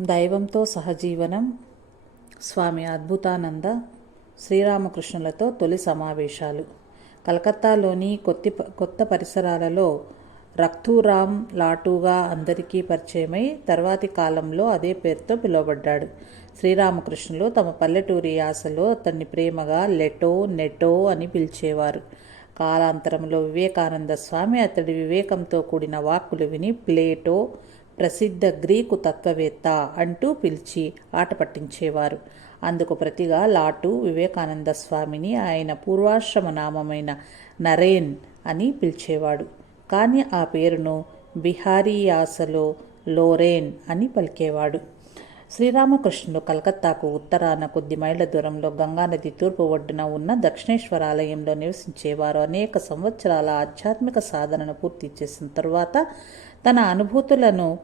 దైవంతో సహజీవనం స్వామి అద్భుతానంద శ్రీరామకృష్ణులతో తొలి సమావేశాలు. కలకత్తాలోని కొత్తి కొత్త పరిసరాలలో రక్తూరామ్ లాటూగా అందరికీ పరిచయమై తర్వాతి కాలంలో అదే పేరుతో పిలువబడ్డాడు. శ్రీరామకృష్ణులు తమ పల్లెటూరి యాసలో అతన్ని ప్రేమగా లెటో నెటో అని పిలిచేవారు. కాలాంతరంలో వివేకానంద స్వామి అతడి వివేకంతో కూడిన వాక్కులు విని ప్లేటో ప్రసిద్ధ గ్రీకు తత్వవేత్త అంటూ పిలిచి ఆట పట్టించేవారు. అందుకు ప్రతిగా లాటు వివేకానంద స్వామిని ఆయన పూర్వాశ్రమ నామమైన నరేన్ అని పిలిచేవాడు. కానీ ఆ పేరును బిహారీయాసలో లోరేన్ అని పలికేవాడు. శ్రీరామకృష్ణుడు కలకత్తాకు ఉత్తరాన కొద్ది మైళ్ళ దూరంలో గంగానది తూర్పు ఒడ్డున ఉన్న దక్షిణేశ్వర ఆలయంలో నివసించేవారు. అనేక సంవత్సరాల ఆధ్యాత్మిక సాధనను పూర్తి చేసిన తరువాత తన అనుభూతులను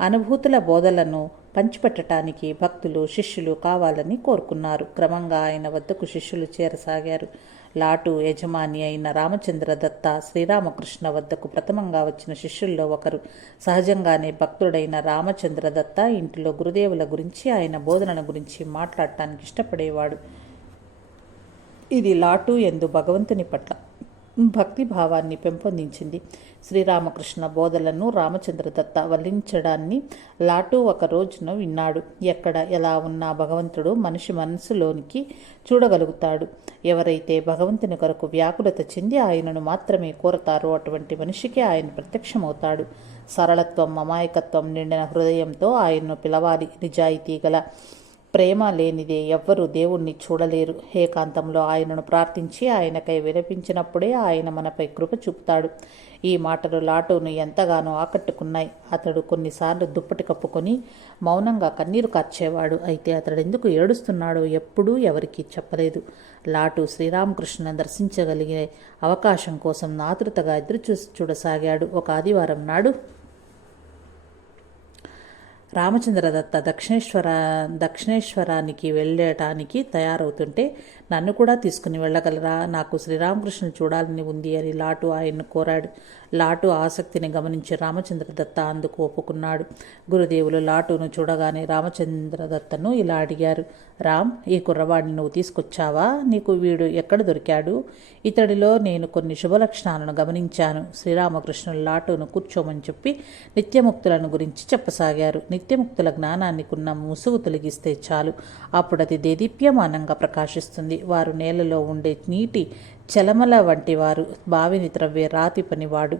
అనుభూతుల బోధలను పంచిపెట్టడానికి భక్తులు శిష్యులు కావాలని కోరుకున్నారు. క్రమంగా ఆయన వద్దకు శిష్యులు చేరసాగారు. లాటు యజమాని అయిన రామచంద్ర దత్త శ్రీరామకృష్ణ వద్దకు ప్రథమంగా వచ్చిన శిష్యుల్లో ఒకరు. సహజంగానే భక్తుడైన రామచంద్ర దత్త ఇంటిలో గురుదేవుల గురించి ఆయన బోధనల గురించి మాట్లాడటానికి ఇష్టపడేవాడు. ఇది లాటు ఎందు భగవంతుని పట్ల భక్తి భావాన్ని పెంపొందించింది. శ్రీరామకృష్ణ బోధలను రామచంద్ర దత్త వల్లించడాన్ని లాటు ఒక రోజున విన్నాడు. ఎక్కడ ఎలా ఉన్నా భగవంతుడు మనిషి మనసులోనికి చూడగలుగుతాడు. ఎవరైతే భగవంతుని కొరకు వ్యాకులత చెంది ఆయనను మాత్రమే కోరతారో అటువంటి మనిషికి ఆయన ప్రత్యక్షమవుతాడు. సరళత్వం అమాయకత్వం నిండిన హృదయంతో ఆయన్ను పిలవాలి. నిజాయితీ గల ప్రేమ లేనిదే ఎవ్వరూ దేవుణ్ణి చూడలేరు. ఏకాంతంలో ఆయనను ప్రార్థించి ఆయనకై విలపించినప్పుడే ఆయన మనపై కృప చూపుతాడు. ఈ మాటలు లాటోను ఎంతగానో ఆకట్టుకున్నాయి. అతడు కొన్నిసార్లు దుప్పటి కప్పుకొని మౌనంగా కన్నీరు కార్చేవాడు. అయితే అతడు ఎందుకు ఏడుస్తున్నాడో ఎప్పుడూ ఎవరికీ చెప్పలేదు. లాటు శ్రీరామకృష్ణను దర్శించగలిగే అవకాశం కోసం నాతృతగా ఎదురుచూసి చూడసాగాడు. ఒక ఆదివారం నాడు రామచంద్రదత్త దక్షిణేశ్వర దక్షిణేశ్వరానికి వెళ్ళటానికి తయారవుతుంటే నన్ను కూడా తీసుకుని వెళ్ళగలరా? నాకు శ్రీరామకృష్ణుని చూడాలని ఉంది అని లాటు ఆయన్ను కోరాడు. లాటు ఆసక్తిని గమనించి రామచంద్రదత్త అందుకు ఒప్పుకున్నాడు. గురుదేవులు లాటును చూడగానే రామచంద్రదత్తను ఇలా అడిగారు. రామ్ ఈ కుర్రవాడిని నువ్వు తీసుకొచ్చావా? నీకు వీడు ఎక్కడ దొరికాడు? ఇతడిలో నేను కొన్ని శుభలక్షణాలను గమనించాను. శ్రీరామకృష్ణులు లాటును కూర్చోమని చెప్పి నిత్యముక్తులను గురించి చెప్పసాగారు. నిత్యముక్తుల జ్ఞానానికి ఉన్న ముసుగు తొలగిస్తే చాలు. అప్పుడు అది దేదీప్యమానంగా ప్రకాశిస్తుంది. వారు నేలలో ఉండే నీటి చలమల వంటి వారు బావిని త్రవ్వే రాతి పనివాడు.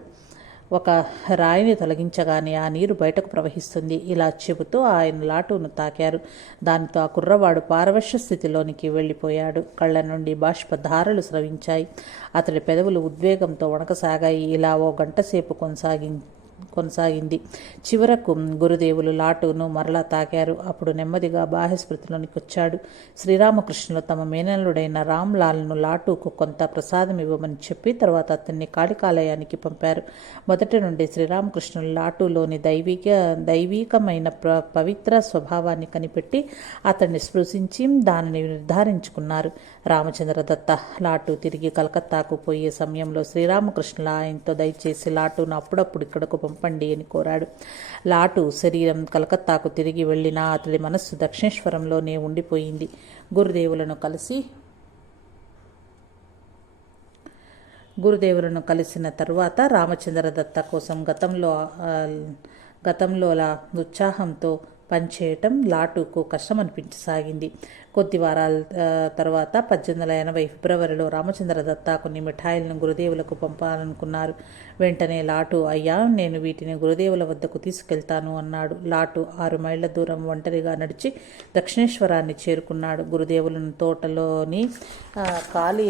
ఒక రాయిని తొలగించగానే ఆ నీరు బయటకు ప్రవహిస్తుంది. ఇలా చెబుతూ ఆయన లాటును తాకారు. దానితో ఆ కుర్రవాడు పారవశ్య స్థితిలోనికి వెళ్ళిపోయాడు. కళ్ళ నుండి బాష్పధారలు స్రవించాయి. అతడి పెదవులు ఉద్వేగంతో వణకసాగాయి. ఇలా ఓ గంట సేపు కొనసాగి కొనసాగింది. చివరకు గురుదేవులు లాటును మరలా తాకారు. అప్పుడు నెమ్మదిగా బాహ్యస్మృతిలోనికి వచ్చాడు శ్రీరామకృష్ణులు తమ మేనల్లుడైన రామ్లాల్ను లాటుకు కొంత ప్రసాదం ఇవ్వమని చెప్పి తర్వాత అతన్ని కాళికాలయానికి పంపారు. మొదటి నుండి శ్రీరామకృష్ణులు లాటులోని దైవిక దైవీకమైన ప్ర పవిత్ర స్వభావాన్ని కనిపెట్టి అతన్ని స్పృశించి దానిని నిర్ధారించుకున్నారు. రామచంద్ర దత్త లాటు తిరిగి కలకత్తాకు పోయే సమయంలో శ్రీరామకృష్ణుల ఆయనతో దయచేసి లాటును అప్పుడప్పుడు ఇక్కడకు పంపండి అని కోరాడు. లాటు శరీరం కలకత్తాకు తిరిగి వెళ్ళినా అతడి మనస్సు దక్షిణేశ్వరంలోనే ఉండిపోయింది. గురుదేవులను కలిసి గురుదేవులను కలిసిన తరువాత రామచంద్ర దత్త కోసం గతంలో గతంలోలా ఉత్సాహంతో పనిచేయటం లాటుకు కష్టం అనిపించసాగింది కొద్ది వారాల తర్వాత పద్దెనిమిది వందల ఎనభై ఫిబ్రవరిలో రామచంద్ర దత్త కొన్ని మిఠాయిలను గురుదేవులకు పంపాలనుకున్నారు. వెంటనే లాటు అయ్యా నేను వీటిని గురుదేవుల వద్దకు తీసుకెళ్తాను అన్నాడు. లాటు ఆరు మైళ్ళ దూరం ఒంటరిగా నడిచి దక్షిణేశ్వరాన్ని చేరుకున్నాడు. గురుదేవులను తోటలోని ఖాళీ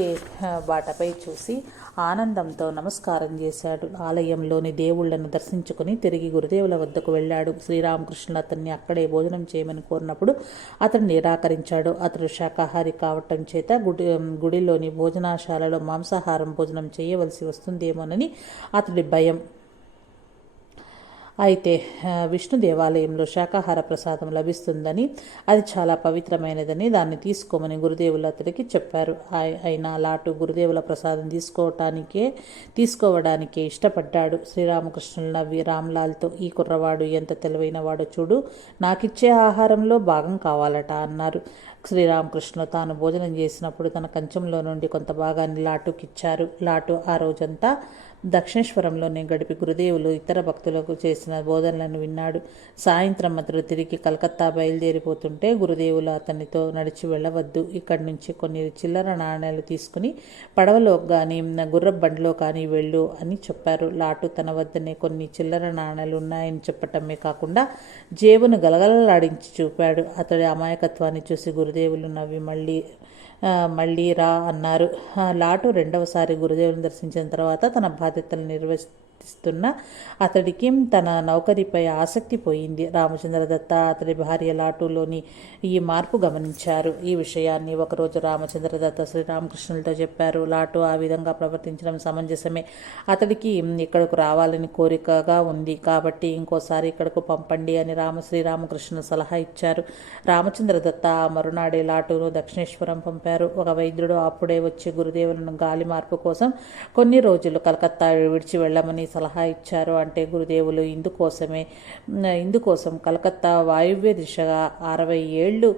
బాటపై చూసి ఆనందంతో నమస్కారం చేశాడు. ఆలయంలోని దేవుళ్ళను దర్శించుకుని తిరిగి గురుదేవుల వద్దకు వెళ్ళాడు. శ్రీరామకృష్ణులు అతన్ని అక్కడే భోజనం చేయమని కోరినప్పుడు అతను నిరాకరించాడు. అతడు శాకాహారి కావటం చేత గుడి గుడిలోని భోజనశాలలో మాంసాహారం భోజనం చేయవలసి వస్తుందేమోనని అతడి భయం. అయితే విష్ణు దేవాలయంలో శాకాహార ప్రసాదం లభిస్తుందని అది చాలా పవిత్రమైనదని దాన్ని తీసుకోమని గురుదేవులు అతడికి చెప్పారు. ఆయ- అయినా లాటు గురుదేవుల ప్రసాదం తీసుకోవటానికే తీసుకోవడానికే ఇష్టపడ్డాడు. శ్రీరామకృష్ణులు నవ్వి రామ్లాల్తో ఈ కుర్రవాడు ఎంత తెలివైన వాడో చూడు నాకిచ్చే ఆహారంలో భాగం కావాలట అన్నారు. శ్రీరామకృష్ణ తాను భోజనం చేసినప్పుడు తన కంచంలో నుండి కొంత భాగాన్ని లాటుకిచ్చారు. లాటు ఆ రోజంతా దక్షిణేశ్వరంలోనే గడిపి గురుదేవులు ఇతర భక్తులకు చేసిన బోధనలను విన్నాడు. సాయంత్రం అతడు తిరిగి కలకత్తా బయలుదేరిపోతుంటే గురుదేవులు అతనితో నడిచి వెళ్ళవద్దు. ఇక్కడి నుంచి కొన్ని చిల్లర నాణేలు తీసుకుని పడవలో కానీ గుర్ర బండిలో కానీ వెళ్ళు అని చెప్పారు. లాటు తన వద్దనే కొన్ని చిల్లర నాణేలు ఉన్నాయని చెప్పటమే కాకుండా జేబును గలగలలాడించి చూపాడు. అతడి అమాయకత్వాన్ని చూసి గురు గురుదేవులు నవ్వి మళ్ళీ మళ్ళీ రా అన్నారు. లాటు రెండవసారి గురుదేవుని దర్శించిన తర్వాత తన బాధ్యతలు నిర్వర్తిస్తున్న అతడికి తన నౌకరిపై ఆసక్తి పోయింది. రామచంద్రదత్త అతడి భార్య లాటులోని ఈ మార్పు గమనించారు. ఈ విషయాన్ని ఒకరోజు రామచంద్రదత్త శ్రీరామకృష్ణులతో చెప్పారు. లాటు ఆ విధంగా ప్రవర్తించడం సమంజసమే. అతడికి ఇక్కడకు రావాలని కోరికగా ఉంది. కాబట్టి ఇంకోసారి ఇక్కడకు పంపండి అని రామ శ్రీరామకృష్ణ సలహా ఇచ్చారు. రామచంద్రదత్త ఆ మరునాడే లాటును దక్షిణేశ్వరం పంపారు. ఒక వైద్యుడు అప్పుడే వచ్చి గురుదేవులను గాలి మార్పు కోసం కొన్ని రోజులు కలకత్తా విడిచి వెళ్ళమని సలహా ఇచ్చారు అంటే గురుదేవులు ఇందుకోసమే ఇందుకోసం కలకత్తా వాయువ్య దిశగా అరవై ఏళ్ళు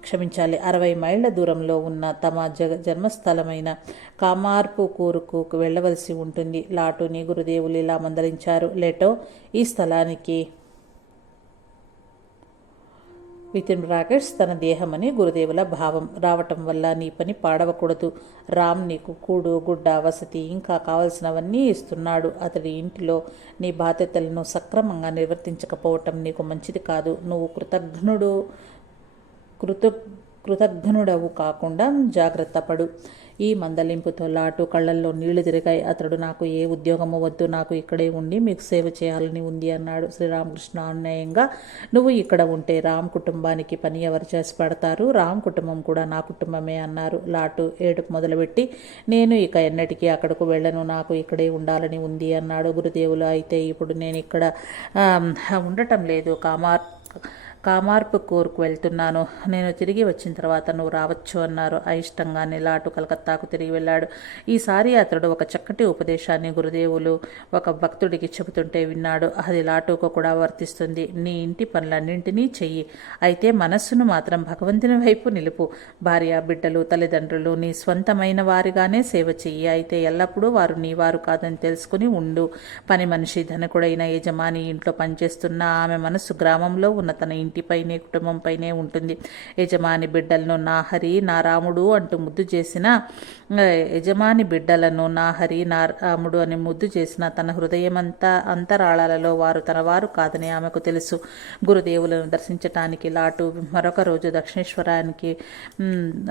క్షమించాలి అరవై మైళ్ళ దూరంలో ఉన్న తమ జగ జన్మస్థలమైన కామార్పు కూరుకు వెళ్ళవలసి ఉంటుంది. లాటుని గురుదేవులు ఇలా మందలించారు. లేటో ఈ స్థలానికి వితిన్ రాకెట్స్ తన దేహమని గురుదేవుల భావం. రావటం వల్ల నీ పని పాడవకూడదు. రామ్ నీకు కూడు గుడ్డ వసతి ఇంకా కావలసినవన్నీ ఇస్తున్నాడు. అతడి ఇంటిలో నీ బాధ్యతలను సక్రమంగా నిర్వర్తించకపోవటం నీకు మంచిది కాదు. నువ్వు కృతజ్ఞుడు కృత కృతజ్ఞుడవు కాకుండా జాగ్రత్త పడు. ఈ మందలింపుతో లాటు కళ్ళల్లో నీళ్ళు తిరిగాయి. అతడు నాకు ఏ ఉద్యోగము వద్దు నాకు ఇక్కడే ఉండి మీకు సేవ చేయాలని ఉంది అన్నాడు శ్రీరామకృష్ణ అన్యాయంగా నువ్వు ఇక్కడ ఉంటే రామ్ కుటుంబానికి పని ఎవరు చేసి పెడతారు? రామ్ కుటుంబం కూడా నా కుటుంబమే అన్నారు లాటు ఏడుపు మొదలుపెట్టి. నేను ఇక ఎన్నటికీ అక్కడకు వెళ్ళను నాకు ఇక్కడే ఉండాలని ఉంది అన్నాడు గురుదేవులు. అయితే ఇప్పుడు నేను ఇక్కడ ఉండటం లేదు కామార్ కామార్పు కోరుకు వెళ్తున్నాను. నేను తిరిగి వచ్చిన తర్వాత నువ్వు రావచ్చు అన్నారు. అయిష్టంగా లాటు కలకత్తాకు తిరిగి వెళ్ళాడు. ఈసారి అతడు ఒక చక్కటి ఉపదేశాన్ని గురుదేవులు ఒక భక్తుడికి చెబుతుంటే విన్నాడు. అది లాటుకు కూడా వర్తిస్తుంది. నీ ఇంటి పనులన్నింటినీ చెయ్యి. అయితే మనస్సును మాత్రం భగవంతుని వైపు నిలుపు. భార్య బిడ్డలు తల్లిదండ్రులు నీ స్వంతమైన వారిగానే సేవ చెయ్యి. అయితే ఎల్లప్పుడూ వారు నీ వారు కాదని తెలుసుకుని ఉండు. పని మనిషి ధనకుడైన యజమాని ఇంట్లో పనిచేస్తున్న ఆమె మనస్సు గ్రామంలో ఉన్న తన ఇంటిపైనే కుటుంబంపైనే ఉంటుంది. యజమాని బిడ్డలను నా హరి నా రాముడు అంటూ ముద్దు చేసిన యజమాని బిడ్డలను నా హరి నా రాముడు అని ముద్దు చేసిన తన హృదయమంతా అంతరాళాలలో వారు తన వారు కాదని ఆమెకు తెలుసు. గురుదేవులను దర్శించటానికి లాటు మరొక రోజు దక్షిణేశ్వరానికి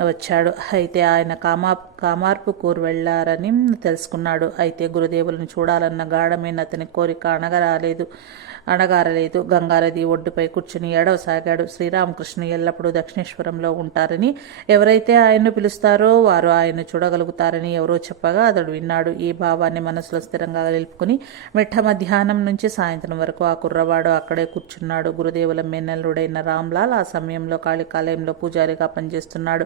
వచ్చాడు. అయితే ఆయన కామా కామార్పు కూరు వెళ్ళారని తెలుసుకున్నాడు. అయితే గురుదేవులను చూడాలన్న గాఢమైన అతని కోరిక అణగరాలేదు. అణగారలేదు. గంగారది ఒడ్డుపై కూర్చుని ఏడవసాగాడు శ్రీరామకృష్ణ ఎల్లప్పుడూ దక్షిణేశ్వరంలో ఉంటారని ఎవరైతే ఆయన్ను పిలుస్తారో వారు ఆయన చూడగలుగుతారని ఎవరో చెప్పగా అతడు విన్నాడు. ఈ భావాన్ని మనసులో స్థిరంగా నిలుపుకుని మిట్ట మధ్యాహ్నం నుంచి సాయంత్రం వరకు ఆ కుర్రవాడు అక్కడే కూర్చున్నాడు. గురుదేవుల మేనల్లుడైన రామ్లాల్ ఆ సమయంలో కాళికాలయంలో పూజారిగా పనిచేస్తున్నాడు.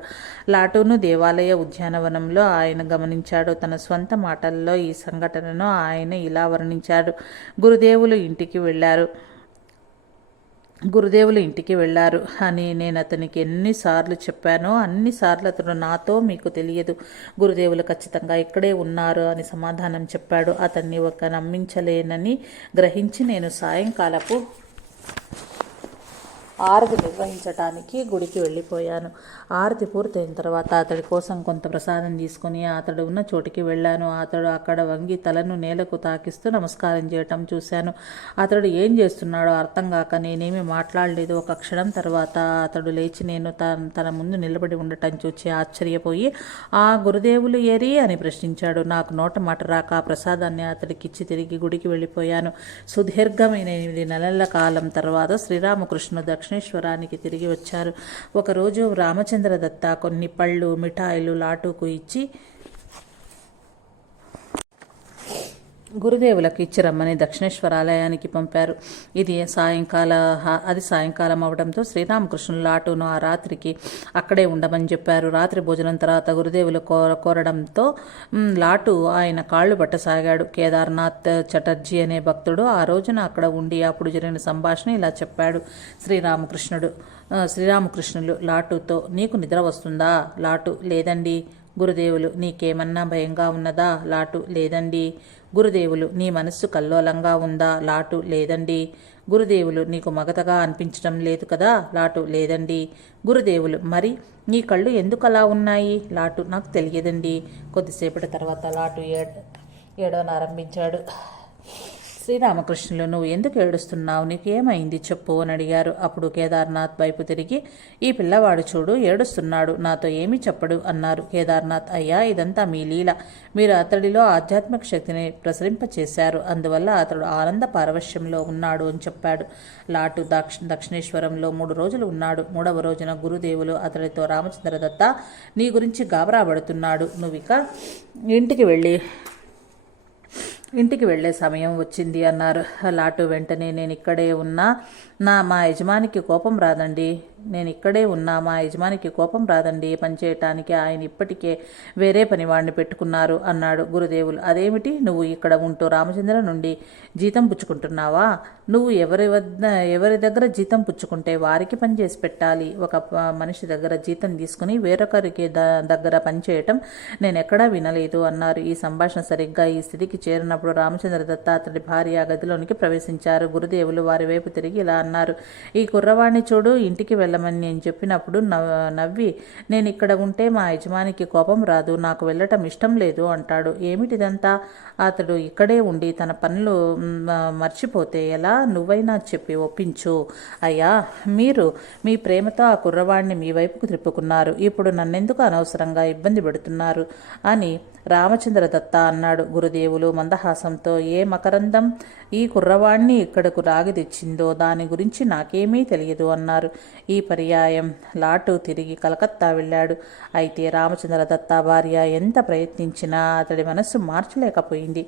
లాటూను దేవాలయ ఉద్యానవనంలో ఆయన గమనించాడు. తన స్వంత మాటల్లో ఈ సంఘటనను ఆయన ఇలా వర్ణించాడు. గురుదేవులు ఇంటికి వెళ్ళారు. గురుదేవులు ఇంటికి వెళ్ళారు. అని నేను అతనికి ఎన్నిసార్లు చెప్పానో అన్నిసార్లు అతను నాతో మీకు తెలియదు. గురుదేవులు ఖచ్చితంగా ఇక్కడే ఉన్నారు అని సమాధానం చెప్పాడు. అతన్ని ఒక నమ్మించలేనని గ్రహించి నేను సాయంకాలపు ఆరతి నిర్వహించటానికి గుడికి వెళ్ళిపోయాను. ఆరతి పూర్తయిన తర్వాత అతడి కోసం కొంత ప్రసాదం తీసుకుని అతడు ఉన్న చోటికి వెళ్ళాను. అతడు అక్కడ వంగి తలను నేలకు తాకిస్తూ నమస్కారం చేయటం చూశాను. అతడు ఏం చేస్తున్నాడో అర్థం కాక నేనేమి మాట్లాడలేదు. ఒక క్షణం తర్వాత అతడు లేచి నేను తన తన ముందు నిలబడి ఉండటం చూచి ఆశ్చర్యపోయి ఆ గురుదేవులు ఏరి? అని ప్రశ్నించాడు. నాకు నోట మాట రాక ఆ ప్రసాదాన్ని అతడికిచ్చి తిరిగి గుడికి వెళ్ళిపోయాను. సుదీర్ఘమైన ఎనిమిది నెలల కాలం తర్వాత శ్రీరామకృష్ణ దక్షిణేశ్వరానికి తిరిగి వచ్చారు. ఒకరోజు రామచంద్ర దత్త కొన్ని పళ్ళు మిఠాయిలు లాటుకు ఇచ్చి గురుదేవులకు ఇచ్చి రమ్మని దక్షిణేశ్వర ఆలయానికి పంపారు. ఇది సాయంకాల అది సాయంకాలం అవడంతో శ్రీరామకృష్ణుల లాటును ఆ రాత్రికి అక్కడే ఉండమని చెప్పారు. రాత్రి భోజనం తర్వాత గురుదేవులు కోర కోరడంతో లాటు ఆయన కాళ్ళు పట్టసాగాడు. కేదార్నాథ్ చటర్జీ అనే భక్తుడు ఆ రోజున అక్కడ ఉండి అప్పుడు జరిగిన సంభాషణ ఇలా చెప్పాడు. శ్రీరామకృష్ణుడు శ్రీరామకృష్ణులు లాటుతో నీకు నిద్ర వస్తుందా? లాటు లేదండి. గురుదేవులు నీకేమన్నా భయంగా ఉన్నదా? లాటు లేదండి. గురుదేవులు నీ మనస్సు కల్లోలంగా ఉందా? లాటు లేదండి. గురుదేవులు నీకు మగతగా అనిపించడం లేదు కదా? లాటు లేదండి. గురుదేవులు మరి నీ కళ్ళు ఎందుకు అలా ఉన్నాయి? లాటు నాకు తెలియదండి. కొద్దిసేపటి తర్వాత లాటు ఏడ ఏడవనారంభించాడు శ్రీరామకృష్ణులు నువ్వు ఎందుకు ఏడుస్తున్నావు? నీకు ఏమైంది చెప్పు అని అడిగారు. అప్పుడు కేదార్నాథ్ వైపు తిరిగి ఈ పిల్లవాడు చూడు ఏడుస్తున్నాడు. నాతో ఏమీ చెప్పడు అన్నారు. కేదార్నాథ్ అయ్యా ఇదంతా మీ లీల. మీరు అతడిలో ఆధ్యాత్మిక శక్తిని ప్రసరింపచేశారు. అందువల్ల అతడు ఆనంద పారవశ్యంలో ఉన్నాడు అని చెప్పాడు. లాటు దక్ష దక్షిణేశ్వరంలో మూడు రోజులు ఉన్నాడు. మూడవ రోజున గురుదేవులు అతడితో రామచంద్ర దత్త నీ గురించి గాబరాపడుతున్నాడు ఇక ఇంటికి వెళ్ళి ఇంటికి వెళ్ళే సమయం వచ్చింది అన్నారు. లాటు వెంటనే నేను ఇక్కడే ఉన్నా నా మా యజమానికి కోపం రాదండి. నేను ఇక్కడే ఉన్నా మా యజమానికి కోపం రాదండి. పని చేయటానికి ఆయన ఇప్పటికే వేరే పనివాడిని పెట్టుకున్నారు అన్నాడు గురుదేవులు. అదేమిటి? నువ్వు ఇక్కడ ఉంటూ రామచంద్ర నుండి జీతం పుచ్చుకుంటున్నావా? నువ్వు ఎవరి వద్ద ఎవరి దగ్గర జీతం పుచ్చుకుంటే వారికి పని చేసి పెట్టాలి. ఒక మనిషి దగ్గర జీతం తీసుకుని వేరొకరికి ద దగ్గర పనిచేయటం నేను ఎక్కడా వినలేదు అన్నారు. ఈ సంభాషణ సరిగ్గా ఈ స్థితికి చేరినప్పుడు రామచంద్ర దత్త అతడి భార్య గదిలోనికి ప్రవేశించారు. గురుదేవులు వారి వైపు తిరిగి ఇలా అన్నారు ఈ కుర్రవాణ్ణి చూడు ఇంటికి వెళ్ళమని నేను చెప్పినప్పుడు నవ్- నవ్వి నేను ఇక్కడ ఉంటే మా యజమానికి కోపం రాదు నాకు వెళ్ళటం ఇష్టం లేదు అంటాడు. ఏమిటిదంతా? అతడు ఇక్కడే ఉండి తన పనులు మర్చిపోతే ఎలా? నువ్వైనా చెప్పి ఒప్పించు. అయ్యా మీరు మీ ప్రేమతో ఆ కుర్రవాణ్ణి మీ వైపుకు త్రిప్పుకున్నారు. ఇప్పుడు నన్నెందుకు అనవసరంగా ఇబ్బంది పెడుతున్నారు? అని రామచంద్ర దత్త అన్నాడు. గురుదేవులు మందహాసంతో ఏ మకరందం ఈ కుర్రవాణ్ణి ఇక్కడకు రాగి తెచ్చిందో దాని గురించి నాకేమీ తెలియదు అన్నారు. ఈ పర్యాయం లాటు తిరిగి కలకత్తా వెళ్ళాడు. అయితే రామచంద్ర దత్త భార్య ఎంత ప్రయత్నించినా అతడి మనస్సు మార్చలేకపోయింది.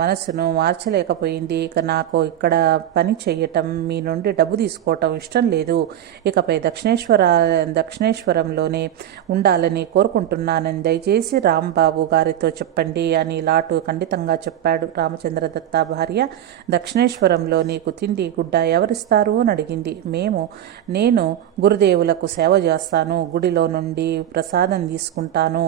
మనసును మార్చలేకపోయింది. ఇక నాకు ఇక్కడ పని చేయటం మీ నుండి డబ్బు తీసుకోవటం ఇష్టం లేదు. ఇకపై దక్షిణేశ్వర దక్షిణేశ్వరంలోనే ఉండాలని కోరుకుంటున్నానని దయచేసి రాంబాబు గారితో చెప్పండి అని లాటు ఖండితంగా చెప్పాడు రామచంద్ర దత్త భార్య. దక్షిణేశ్వరంలో నీకు తిండి గుడ్డ ఎవరిస్తారు అని అడిగింది. మేము నేను గురుదేవులకు సేవ చేస్తాను గుడిలో నుండి ప్రసాదం తీసుకుంటాను.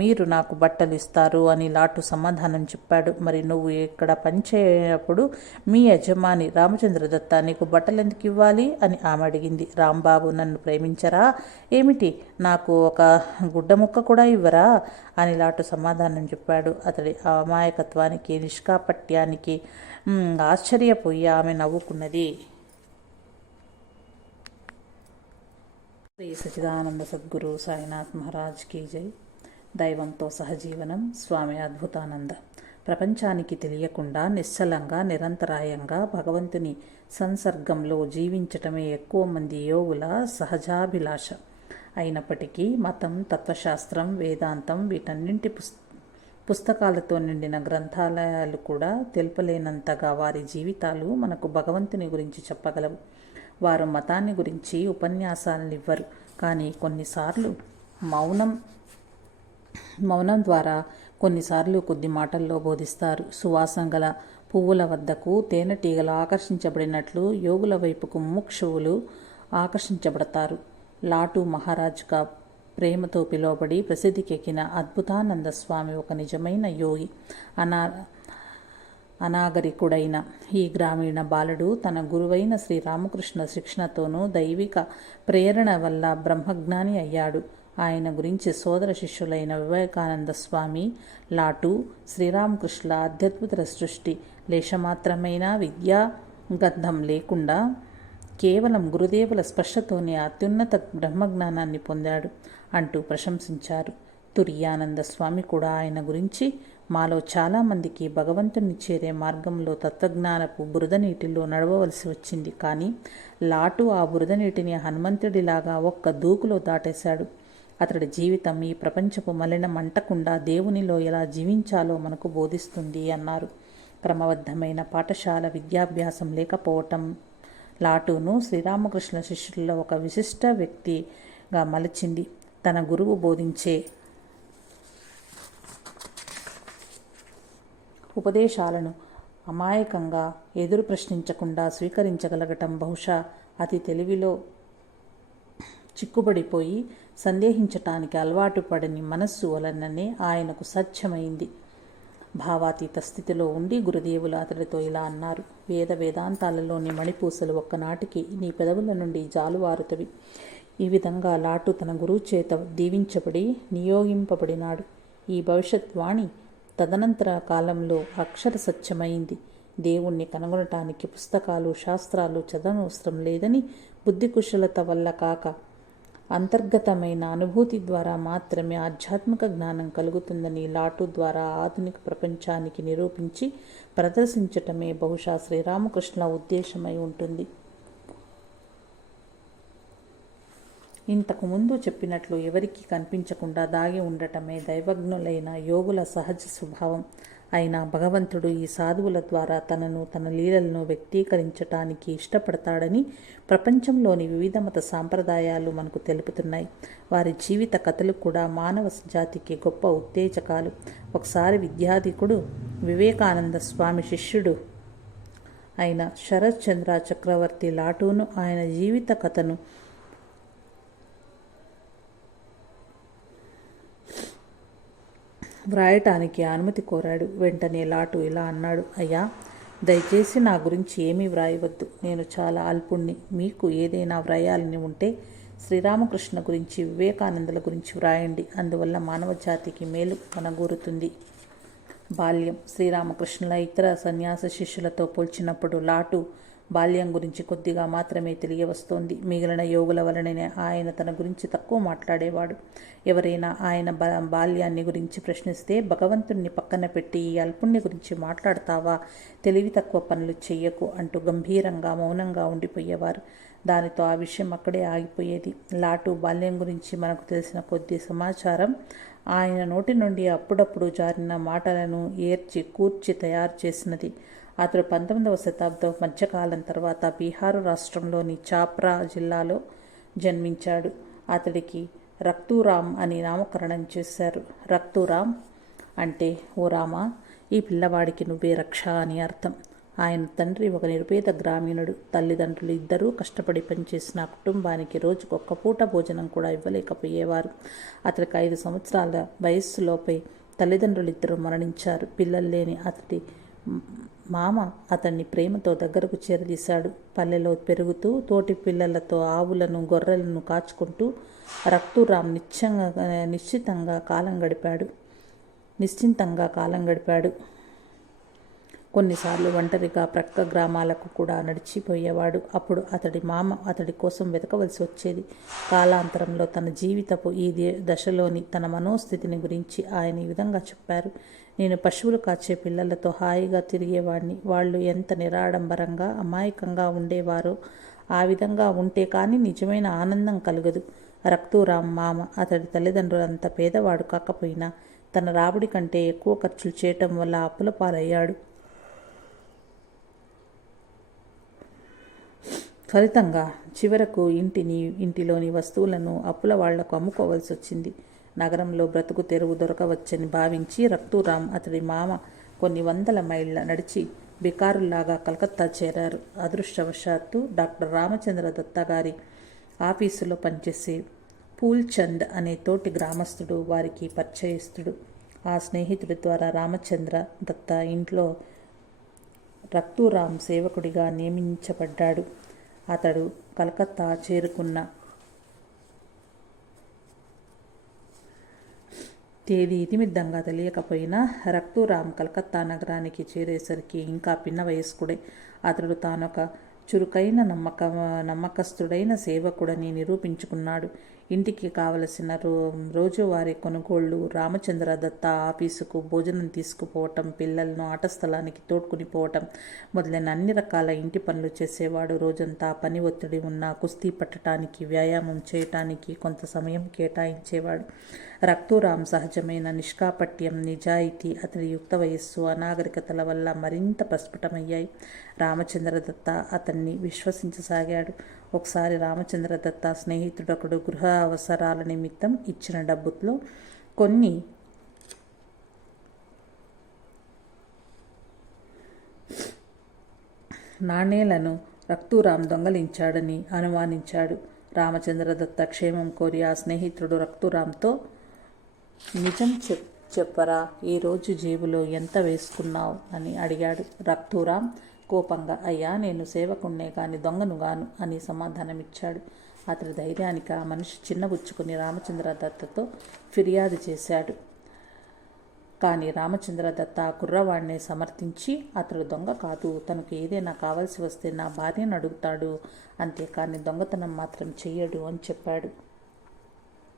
మీరు నాకు బట్టలు ఇస్తారు అని లాటు సమాధానం చెప్పాడు. మరి నువ్వు ఇక్కడ పనిచేయప్పుడు మీ యజమాని రామచంద్ర దత్త నీకు బట్టలు ఎందుకు ఇవ్వాలి అని ఆమె అడిగింది. రాంబాబు నన్ను ప్రేమించరా? ఏమిటి? నాకు ఒక గుడ్డ ముక్క కూడా ఇవ్వరా? అని లాటు సమాధానం చెప్పాడు. అతడి అమాయకత్వానికి నిష్కాపట్యానికి ఆశ్చర్యపోయి ఆమె నవ్వుకున్నది. శ్రీ సచిదానంద సద్గురు సాయినాథ్ మహారాజ్ కీ జై. దైవంతో సహజీవనం. స్వామి అద్భుతానంద. ప్రపంచానికి తెలియకుండా నిశ్చలంగా నిరంతరాయంగా భగవంతుని సంసర్గంలో జీవించటమే ఎక్కువ మంది యోగుల సహజాభిలాష. అయినప్పటికీ మతం తత్వశాస్త్రం వేదాంతం వీటన్నింటి పుస్ పుస్తకాలతో నిండిన గ్రంథాలయాలు కూడా తెలుపలేనంతగా వారి జీవితాలు మనకు భగవంతుని గురించి చెప్పగలవు. వారు మతాన్ని గురించి ఉపన్యాసాలను ఇవ్వరు. కానీ కొన్నిసార్లు మౌనం మౌనం ద్వారా కొన్నిసార్లు కొద్ది మాటల్లో బోధిస్తారు. సువాసన గల పువ్వుల వద్దకు తేనెటీగలు ఆకర్షించబడినట్లు యోగుల వైపుకు ముముక్షువులు ఆకర్షించబడతారు. లాటు మహారాజ్గా ప్రేమతో పిలువబడి ప్రసిద్ధికెక్కిన అద్భుతానంద స్వామి ఒక నిజమైన యోగి అనా అనాగరికుడైన ఈ గ్రామీణ బాలుడు తన గురువైన శ్రీరామకృష్ణ శిక్షణతోనూ దైవిక ప్రేరణ వల్ల బ్రహ్మజ్ఞాని అయ్యాడు. ఆయన గురించి సోదర శిష్యులైన వివేకానంద స్వామి లాటు శ్రీరామకృష్ణుల అత్యద్భుత సృష్టి లేశమాత్రమైన విద్యా గంధం లేకుండా కేవలం గురుదేవుల స్పర్శతోనే అత్యున్నత బ్రహ్మజ్ఞానాన్ని పొందాడు అంటూ ప్రశంసించారు. తురియానంద స్వామి కూడా ఆయన గురించి మాలో చాలామందికి భగవంతుని చేరే మార్గంలో తత్వజ్ఞానపు బురద నీటిలో నడవవలసి వచ్చింది. కానీ లాటు ఆ బురద నీటిని హనుమంతుడిలాగా ఒక్క దూకులో దాటేశాడు. అతడి జీవితం ఈ ప్రపంచపు మలినం అంటకుండా దేవునిలో ఎలా జీవించాలో మనకు బోధిస్తుంది అన్నారు. క్రమబద్ధమైన పాఠశాల విద్యాభ్యాసం లేకపోవటం లాటూను శ్రీరామకృష్ణ శిష్యుల్లో ఒక విశిష్ట వ్యక్తిగా మలచింది. తన గురువు బోధించే ఉపదేశాలను అమాయకంగా ఎదురు ప్రశ్నించకుండా స్వీకరించగలగటం బహుశా అతి తెలివిలో చిక్కుబడిపోయి సందేహించటానికి అలవాటు పడని మనస్సు వలననే ఆయనకు సత్యమైంది. భావాతీత స్థితిలో ఉండి గురుదేవులు అతడితో ఇలా అన్నారు వేద వేదాంతాలలోని మణిపూసలు ఒక్కనాటికి నీ పెదవుల నుండి జాలువారుతవి. ఈ విధంగా లాటు తన గురువు చేత దీవించబడి నియోగింపబడినాడు. ఈ భవిష్యత్వాణి తదనంతర కాలంలో అక్షర సత్యమైంది. దేవుణ్ణి కనుగొనటానికి పుస్తకాలు శాస్త్రాలు చదవనవసరం లేదని బుద్ధి కుశలత వల్ల కాక అంతర్గతమైన అనుభూతి ద్వారా మాత్రమే ఆధ్యాత్మిక జ్ఞానం కలుగుతుందని లాటు ద్వారా ఆధునిక ప్రపంచానికి నిరూపించి ప్రదర్శించటమే బహుశా శ్రీరామకృష్ణ ఉద్దేశమై ఉంటుంది. ఇంతకు ముందు చెప్పినట్లు ఎవరికీ కనిపించకుండా దాగి ఉండటమే దైవజ్ఞులైన యోగుల సహజ స్వభావం. అయినా భగవంతుడు ఈ సాధువుల ద్వారా తనను తన లీలలను వ్యక్తీకరించటానికి ఇష్టపడతాడని ప్రపంచంలోని వివిధ మత సాంప్రదాయాలు మనకు తెలుపుతున్నాయి. వారి జీవిత కథలు కూడా మానవ జాతికి గొప్ప ఉత్తేజకాలు. ఒకసారి విద్యాధికుడు వివేకానంద స్వామి శిష్యుడు అయిన శరత్ చంద్ర చక్రవర్తి లాటూను ఆయన జీవిత కథను వ్రాయటానికి అనుమతి కోరాడు. వెంటనే లాటు ఇలా అన్నాడు అయ్యా దయచేసి నా గురించి ఏమీ వ్రాయవద్దు. నేను చాలా అల్పుణ్ణి. మీకు ఏదైనా వ్రాయాలని ఉంటే శ్రీరామకృష్ణ గురించి వివేకానందుల గురించి వ్రాయండి. అందువల్ల మానవ జాతికి మేలు కొనగూరుతుంది. బాల్యం. శ్రీరామకృష్ణుల ఇతర సన్యాస శిష్యులతో పోల్చినప్పుడు లాటు బాల్యం గురించి కొద్దిగా మాత్రమే తెలియవస్తోంది. మిగిలిన యోగుల వలననే ఆయన తన గురించి తక్కువ మాట్లాడేవాడు. ఎవరైనా ఆయన బ బాల్యాన్ని గురించి ప్రశ్నిస్తే భగవంతుణ్ణి పక్కన పెట్టి ఈ అల్పుణ్ణి గురించి మాట్లాడతావా? తెలివి తక్కువ పనులు చెయ్యకు అంటూ గంభీరంగా మౌనంగా ఉండిపోయేవారు. దానితో ఆ విషయం అక్కడే ఆగిపోయేది. లాటు బాల్యం గురించి మనకు తెలిసిన కొద్ది సమాచారం ఆయన నోటి నుండి అప్పుడప్పుడు జారిన మాటలను ఏర్చి కూర్చి తయారు చేసినది. అతడు పంతొమ్మిదవ శతాబ్దం మధ్యకాలం తర్వాత బీహారు రాష్ట్రంలోని చాప్రా జిల్లాలో జన్మించాడు. అతడికి రక్తూరామ్ అని నామకరణం చేశారు. రక్తూరామ్ అంటే ఓ రామా ఈ పిల్లవాడికి నువ్వే రక్ష అని అర్థం. ఆయన తండ్రి ఒక నిరుపేద గ్రామీణుడు. తల్లిదండ్రులు ఇద్దరూ కష్టపడి పనిచేసిన కుటుంబానికి రోజుకు ఒక్క పూట భోజనం కూడా ఇవ్వలేకపోయేవారు. అతడికి ఐదు సంవత్సరాల వయస్సులోపై తల్లిదండ్రులు ఇద్దరు మరణించారు. పిల్లలు లేని అతడి మామ అతన్ని ప్రేమతో దగ్గరకు చేరదీశాడు. పల్లెలో పెరుగుతూ తోటి పిల్లలతో ఆవులను గొర్రెలను కాచుకుంటూ రక్తురామ్ నిశ్చంగా నిశ్చితంగా కాలం గడిపాడు. నిశ్చింతంగా కాలం గడిపాడు. కొన్నిసార్లు ఒంటరిగా ప్రక్క గ్రామాలకు కూడా నడిచిపోయేవాడు. అప్పుడు అతడి మామ అతడి కోసం వెతకవలసి వచ్చేది. కాలాంతరంలో తన జీవితపు ఈ దశలోని తన మనోస్థితిని గురించి ఆయన ఈ విధంగా చెప్పారు. నేను పశువులు కాచే పిల్లలతో హాయిగా తిరిగేవాడిని వాళ్ళు ఎంత నిరాడంబరంగా అమాయకంగా ఉండేవారో ఆ విధంగా ఉంటే కానీ నిజమైన ఆనందం కలగదు. రక్తూరామ్ మామ అతడి తల్లిదండ్రులంత పేదవాడు కాకపోయినా తన రాబడి కంటే ఎక్కువ ఖర్చులు చేయటం వల్ల అప్పుల పాలయ్యాడు. ఫలితంగా చివరకు ఇంటిని ఇంటిలోని వస్తువులను అప్పుల వాళ్ళకు అమ్ముకోవాల్సి వచ్చింది. నగరంలో బ్రతుకు తెరువు దొరకవచ్చని భావించి రక్తూరామ్ అతడి మామ కొన్ని వందల మైళ్ళ నడిచి బికారుల్లాగా కలకత్తా చేరారు. అదృష్టవశాత్తు డాక్టర్ రామచంద్ర దత్త గారి ఆఫీసులో పనిచేసే పూల్చంద్ అనే తోటి గ్రామస్తుడు వారికి పరిచయస్తుడు. ఆ స్నేహితుడి ద్వారా రామచంద్ర దత్త ఇంట్లో రక్తూరామ్ సేవకుడిగా నియమించబడ్డాడు. అతడు కలకత్తా చేరుకున్న తేదీ ఇతిమిద్దంగా తెలియకపోయినా రక్తూరామ్ కలకత్తా నగరానికి చేరేసరికి ఇంకా పిన్న వయస్కుడే. అతడు తానొక చురుకైన నమ్మక నమ్మకస్తుడైన సేవకుడని నిరూపించుకున్నాడు. ఇంటికి కావలసిన రో రోజువారీ కొనుగోళ్ళు రామచంద్ర దత్త ఆఫీసుకు భోజనం తీసుకుపోవటం పిల్లలను ఆట స్థలానికి తోడ్కుని పోవటం మొదలైన అన్ని రకాల ఇంటి పనులు చేసేవాడు రోజంతా పని ఒత్తిడి ఉన్న కుస్తీ పట్టడానికి వ్యాయామం చేయటానికి కొంత సమయం కేటాయించేవాడు. రక్తూరాం సహజమైన నిష్కాపట్యం నిజాయితీ అతని యుక్త వయస్సు అనాగరికతల వల్ల మరింత ప్రస్ఫుటమయ్యాయి. రామచంద్రదత్త అతన్ని విశ్వసించసాగాడు. ఒకసారి రామచంద్రదత్త స్నేహితుడొకడు గృహ అవసరాల నిమిత్తం ఇచ్చిన డబ్బుతో కొన్ని నాణేలను రక్తూరాం దొంగలించాడని అనుమానించాడు. రామచంద్రదత్త క్షేమం కోరి ఆ స్నేహితుడు రక్తూరామ్తో నిజం చెప్ చెప్పరా ఈరోజు జేబులో ఎంత వేసుకున్నావు? అని అడిగాడు రక్తూరామ్ కోపంగా అయ్యా నేను సేవకుణ్ణే కాని దొంగను గాను అని సమాధానమిచ్చాడు. అతడి ధైర్యానికి ఆ మనిషి చిన్నబుచ్చుకుని రామచంద్రదత్తతో ఫిర్యాదు చేశాడు. కానీ రామచంద్రదత్త ఆ కుర్రవాడిని సమర్థించి అతడు దొంగ కాదు తనకు ఏదైనా కావాల్సి వస్తే నా భార్యను అడుగుతాడు అంతేకాని దొంగతనం మాత్రం చెయ్యడు అని చెప్పాడు.